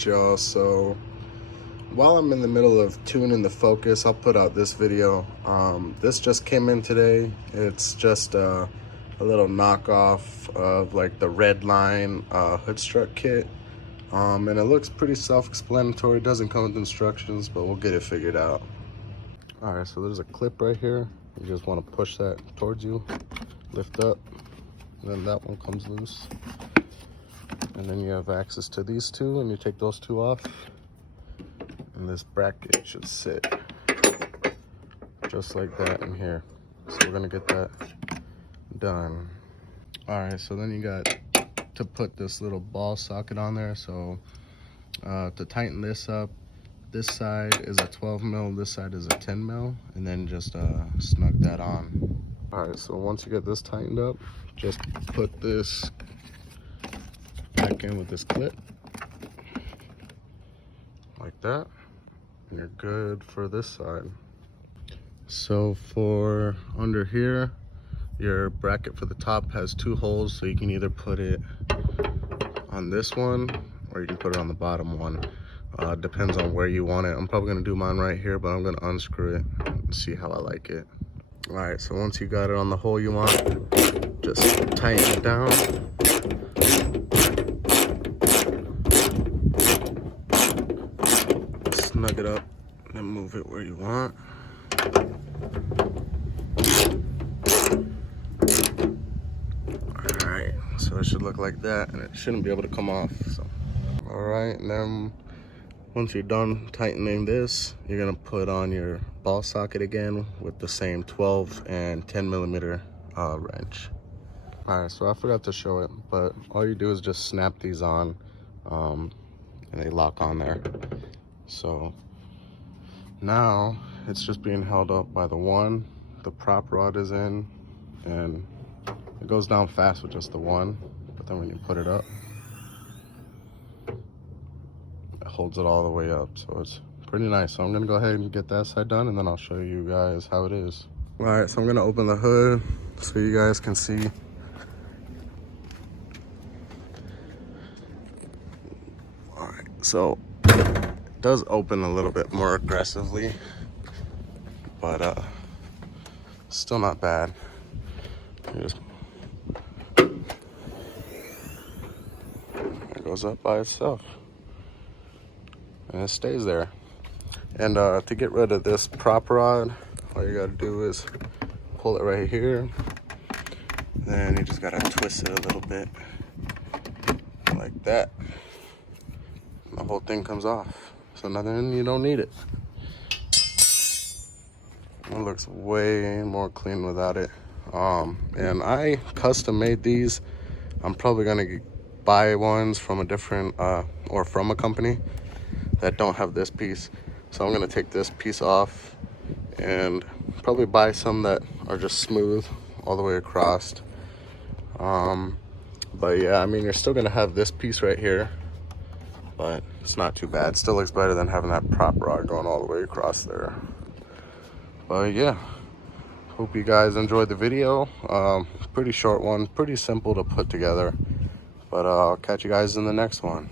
Alright y'all, so while I'm in the middle of tuning the focus, I'll put out this video. This just came in today. It's just a little knockoff of like the red line hood strut kit. And it looks pretty self-explanatory. It doesn't come with instructions, but we'll get it figured out. Alright, so there's a clip right here. You just want to push that towards you, lift up, and then that one comes loose. And then you have access to these two, and you take those two off, and this bracket should sit just like that in here. So we're gonna get that done. All right, so then you got to put this little ball socket on there. So to tighten this up, this side is a 12 mil, this side is a 10 mil, and then just snug that on. All right, so once you get this tightened up, just put this back in with this clip like that, and you're good for this side. So for under here, your bracket for the top has two holes, so you can either put it on this one or you can put it on the bottom one. Depends on where you want it. I'm probably gonna do mine right here, but I'm gonna unscrew it and see how I like it. All right, so once you got it on the hole you want, just tighten it down. Snug it up and then move it where you want. Alright, so it should look like that, and it shouldn't be able to come off. So, alright, and then once you're done tightening this, you're gonna put on your ball socket again with the same 12 and 10 millimeter wrench. Alright, so I forgot to show it, but all you do is just snap these on, and they lock on there. So now it's just being held up by the one. The prop rod is in, and it goes down fast with just the one, but then when you put it up, it holds it all the way up. So it's pretty nice. So I'm gonna go ahead and get that side done, and then I'll show you guys how it is. All right, so I'm gonna open the hood so you guys can see. All right, so it does open a little bit more aggressively, but still not bad. It goes up by itself and it stays there. And to get rid of this prop rod, all you gotta do is pull it right here, then you just gotta twist it a little bit like that, and the whole thing comes off. So nothing, you don't need it. It looks way more clean without it. And I custom made these. I'm probably gonna buy ones from a different or from a company that don't have this piece. So I'm gonna take this piece off and probably buy some that are just smooth all the way across. But yeah, I mean, you're still gonna have this piece right here, but it's not too bad. Still looks better than having that prop rod going all the way across there. But yeah, hope you guys enjoyed the video. Pretty short one, pretty simple to put together, but I'll catch you guys in the next one.